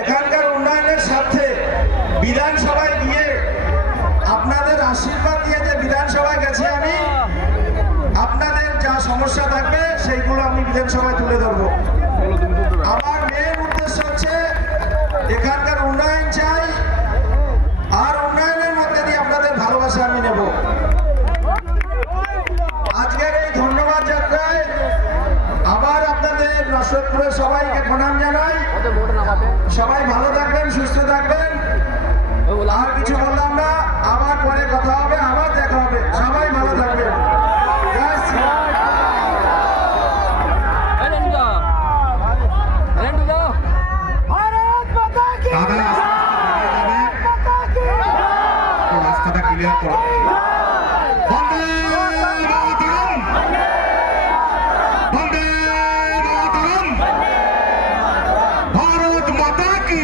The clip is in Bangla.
এখানকার উন্নয়নের স্বার্থে বিধানসভায় গিয়ে আপনাদের আশীর্বাদ দিয়ে যে বিধানসভায় গেছি আমি, আপনাদের যা সমস্যা থাকবে সেইগুলো আমি বিধানসভায় তুলে ধরবো। আমার মেন উদ্দেশ্য হচ্ছে এখানকার উন্নয়ন চাই, আর উন্নয়নের মধ্যে দিয়ে আপনাদের ভালোবাসা আমি নেব। আজকের এই ধন্যবাদ যাত্রায় আবার আপনাদের রসদপুরের সবাইকে প্রণাম জানাই। সবাই ভালো থাকবেন, সুস্থ থাকবেন। আর কিছু বললাম না, আবার পরে কথা হবে, আবার দেখা হবে। সবাই ভালো থাকবেন। রাস্তাটা ক্লিয়ার করো। ভারত মাতা কি।